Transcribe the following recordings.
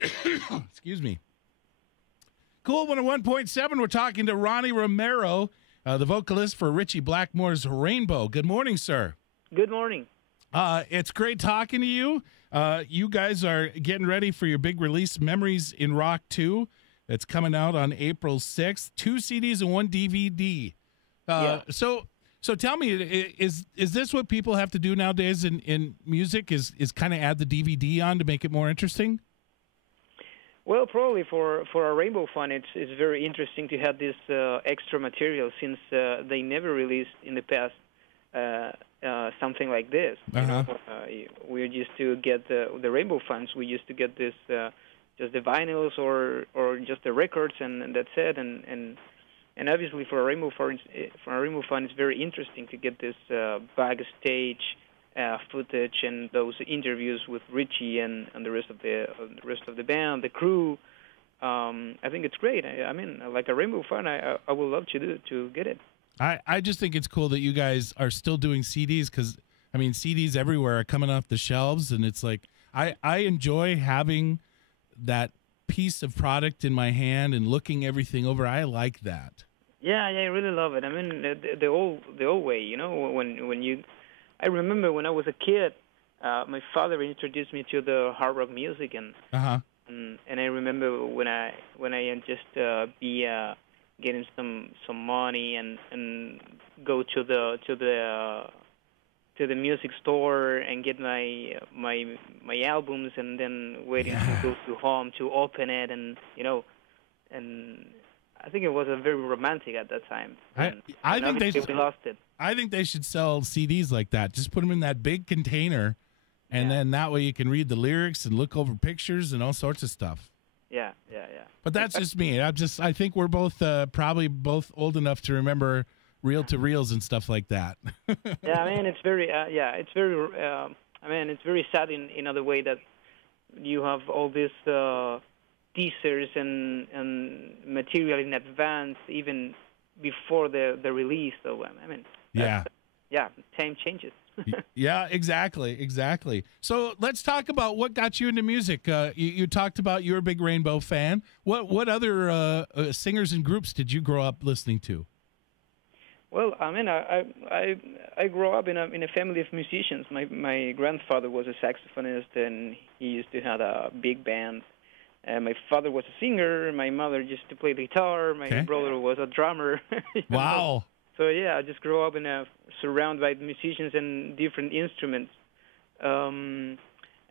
Excuse me. Cool 101.7. We're talking to Ronnie Romero, the vocalist for Ritchie Blackmore's Rainbow. Good morning, sir. Good morning. It's great talking to you. You guys are getting ready for your big release, Memories in Rock 2. It's coming out on April 6th. 2 CDs and 1 DVD. Yeah. So tell me, is this what people have to do nowadays in music? Is kind of add the DVD on to make it more interesting? Well, probably for a Rainbow fan, it's very interesting to have this extra material since they never released in the past something like this. Uh-huh. We used to get the Rainbow fans. We used to get this just the vinyls or just the records, and that's it. And obviously for a Rainbow fan, it's very interesting to get this backstage footage and those interviews with Ritchie and the rest of the band, the crew. I think it's great. I mean, like a Rainbow fan, I would love to get it. I just think it's cool that you guys are still doing CDs because, I mean, CDs everywhere are coming off the shelves, and it's like I enjoy having that piece of product in my hand and looking everything over. I like that. Yeah, I really love it. I mean, the old way, you know, when you. I remember when I was a kid, my father introduced me to the hard rock music, and I remember when I just be getting some money and go to the music store and get my albums, and then waiting to go to home to open it, and you know, and I think it was a very romantic at that time. I think we lost it. I think they should sell CDs like that. Just put them in that big container, and then that way you can read the lyrics and look over pictures and all sorts of stuff. Yeah. But that's just me. I think we're both probably both old enough to remember reel-to-reels and stuff like that. Yeah, I mean, it's very it's very sad in another way that you have all these teasers and material in advance, even before the release. So I mean, time changes. Yeah, exactly. So let's talk about what got you into music. You talked about you're a big Rainbow fan. What other singers and groups did you grow up listening to? Well, I mean, I grew up in a family of musicians. My grandfather was a saxophonist, and he used to have a big band. My father was a singer. My mother used to play the guitar. My brother was a drummer. Wow. So yeah, I just grew up surrounded by musicians and different instruments. And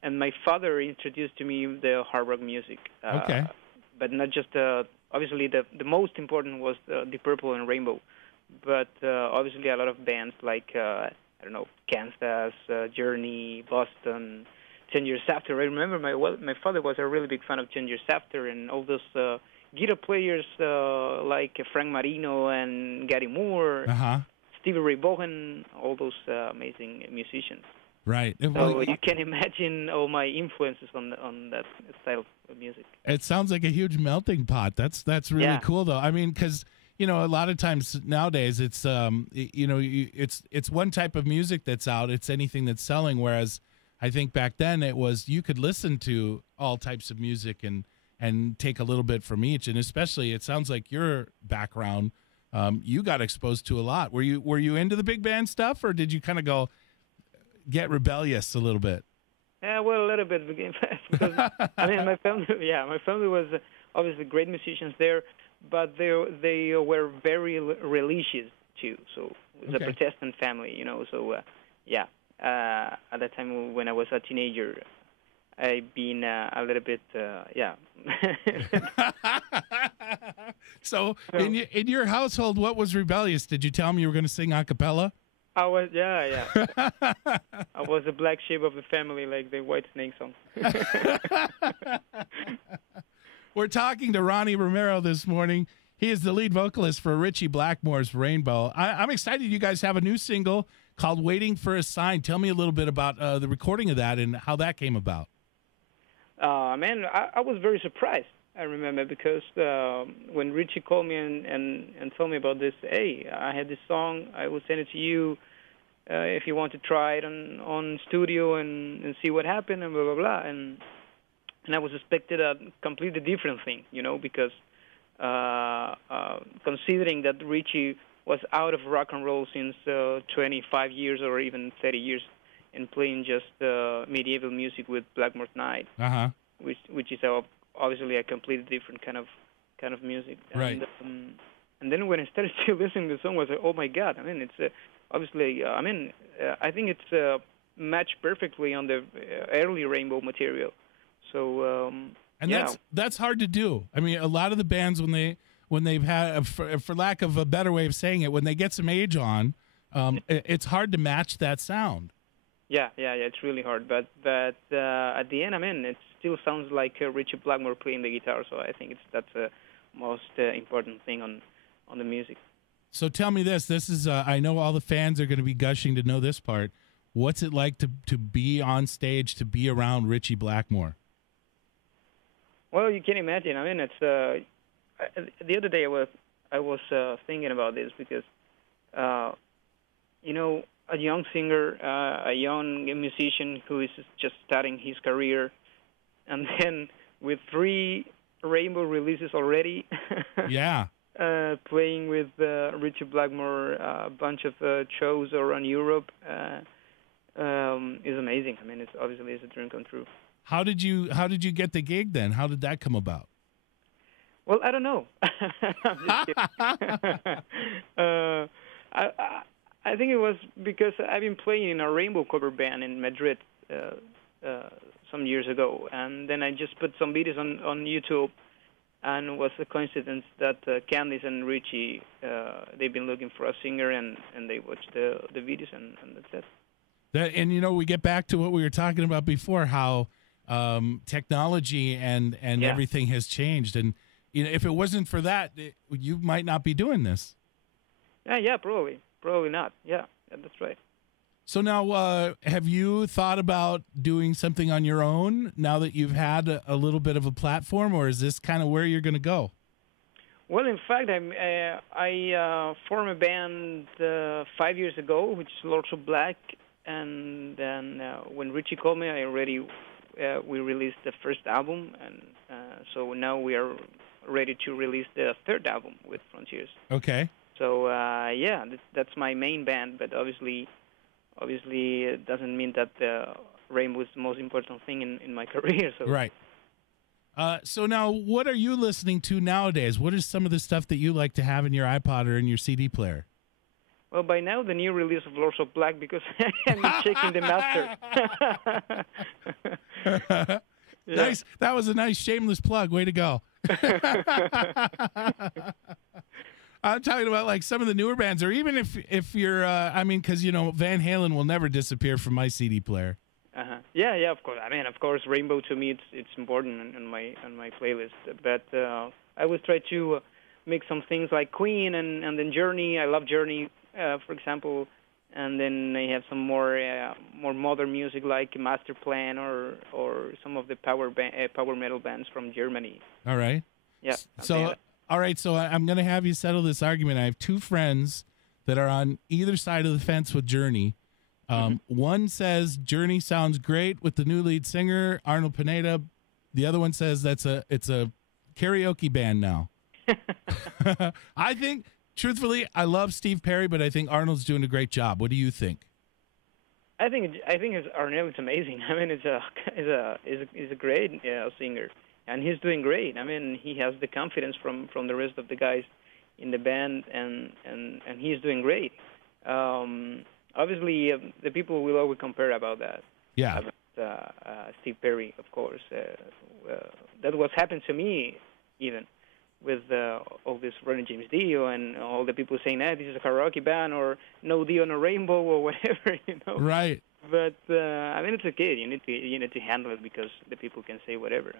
my father introduced to me the hard rock music. But not just obviously the most important was the Purple and Rainbow, but obviously a lot of bands like I don't know, Kansas, Journey, Boston. 10 Years After. I remember my father was a really big fan of 10 Years After and all those guitar players like Frank Marino and Gary Moore, Stevie Ray Vaughan, all those amazing musicians. Right. So you can imagine all my influences on that style of music. It sounds like a huge melting pot. That's really cool, though. I mean, because you know, a lot of times nowadays it's it's one type of music that's out. It's anything that's selling, whereas I think back then it was you could listen to all types of music and take a little bit from each. And especially, it sounds like your background, you got exposed to a lot. Were you into the big band stuff, or did you kind of go get rebellious a little bit? Yeah, well, a little bit. Because, I mean, my family was obviously great musicians there, but they were very religious too. So it was a Protestant family, you know. So at that time when I was a teenager, I've been a little bit, So in your household, what was rebellious? Did you tell them you were going to sing a cappella? I was, I was the black sheep of the family, like the White Snake song. We're talking to Ronnie Romero this morning. He is the lead vocalist for Ritchie Blackmore's Rainbow. I'm excited you guys have a new single called Waiting for a Sign. Tell me a little bit about the recording of that and how that came about. Man, I was very surprised, I remember, because when Ritchie called me and told me about this, hey, I had this song, I will send it to you if you want to try it on studio and see what happened and blah, blah, blah. And and I was expected a completely different thing, because considering that Ritchie was out of rock and roll since 25 years or even 30 years, and playing just medieval music with Blackmore's Night, which is obviously a completely different kind of music. Right. And then when I started to listen to the song, I was like, oh my God! I mean, it's obviously. I think it's matched perfectly on the early Rainbow material. So. And that's hard to do. I mean, a lot of the bands when they've had, for lack of a better way of saying it, when they get some age on, it's hard to match that sound. Yeah, it's really hard. But at the end, it still sounds like Ritchie Blackmore playing the guitar. So I think that's the most important thing on the music. So tell me this. This is I know all the fans are going to be gushing to know this part. What's it like to be on stage, to be around Ritchie Blackmore? Well, you can imagine. It's the other day I was thinking about this because a young singer, a young musician who is just starting his career, and then with 3 Rainbow releases already. Yeah. Playing with Ritchie Blackmore, a bunch of shows around Europe is amazing. It's obviously a dream come true. How did you get the gig then? How did that come about? Well, I don't know. I'm just kidding. I think it was because I've been playing in a Rainbow cover band in Madrid some years ago, and then I just put some videos on YouTube, and it was a coincidence that Candice and Ritchie, they've been looking for a singer, and they watched the videos, and that's it. And we get back to what we were talking about before, how technology and everything has changed, and if it wasn't for that, you might not be doing this. Yeah, probably not. Yeah, that's right. So now, have you thought about doing something on your own now that you've had a little bit of a platform, or is this kind of where you're going to go? Well, in fact, I formed a band 5 years ago, which is Lords of Black, and then when Ritchie called me, we released the first album, and so now we are ready to release the 3rd album with Frontiers. Okay. So that's my main band, but obviously it doesn't mean that Rainbow is the most important thing in my career. So. Right. So now, what are you listening to nowadays? What is some of the stuff that you like to have in your iPod or in your CD player? Well, by now, the new release of Lords of Black, because I'm checking the master. Yeah. Nice. That was a nice shameless plug. Way to go. I'm talking about like some of the newer bands, or even if you're, because Van Halen will never disappear from my CD player. Yeah, of course. Of course, Rainbow to me it's important on my playlist. But I would try to make some things like Queen and then Journey. I love Journey, for example. And then I have some more modern music like Master Plan or some of the power metal bands from Germany. All right. Yeah. So. All right, so I'm going to have you settle this argument. I have 2 friends that are on either side of the fence with Journey. One says Journey sounds great with the new lead singer, Arnold Pineda. The other one says it's a karaoke band now. I think, truthfully, I love Steve Perry, but I think Arnold's doing a great job. What do you think? I think Arnold is amazing. He's a great singer. And he's doing great. He has the confidence from the rest of the guys in the band, and he's doing great. Obviously, the people will always compare about that. Yeah. About Steve Perry, of course. That was happened to me, even, with all this Ronnie James Dio and all the people saying, this is a karaoke band, or no Dio, no Rainbow, or whatever, Right. But, it's okay. You need to handle it because the people can say whatever.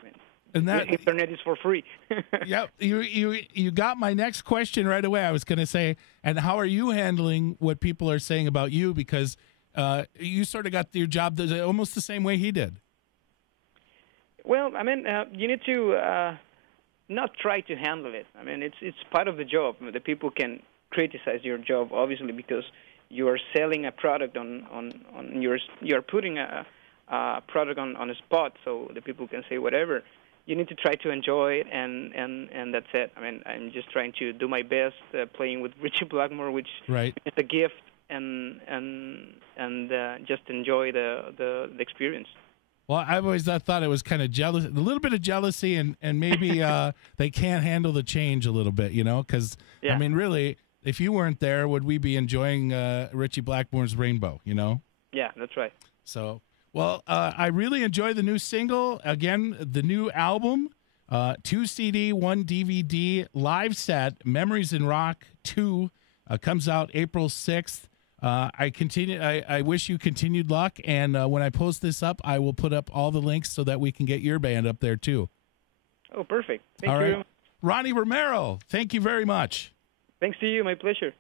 And that internet is for free. Yep, you got my next question right away. I was going to say, and how are you handling what people are saying about you? Because you sort of got your job almost the same way he did. Well, you need to not try to handle it. It's part of the job. The people can criticize your job, obviously, because you are selling a product on you're putting a product on a spot, so the people can say whatever. You need to try to enjoy it, and that's it. I mean, I'm just trying to do my best playing with Ritchie Blackmore, which is a gift, and just enjoy the experience. Well, I've always thought it was kind of jealous, a little bit of jealousy, and maybe they can't handle the change a little bit, because, I mean, really, if you weren't there, would we be enjoying Ritchie Blackmore's Rainbow, Yeah, that's right. So, well, I really enjoy the new single. Again, the new album, 2 CD, 1 DVD, live set, Memories in Rock 2, comes out April 6th. I wish you continued luck, and when I post this up, I will put up all the links so that we can get your band up there too. Oh, perfect. Thank you. Ronnie Romero, thank you very much. Thanks to you. My pleasure.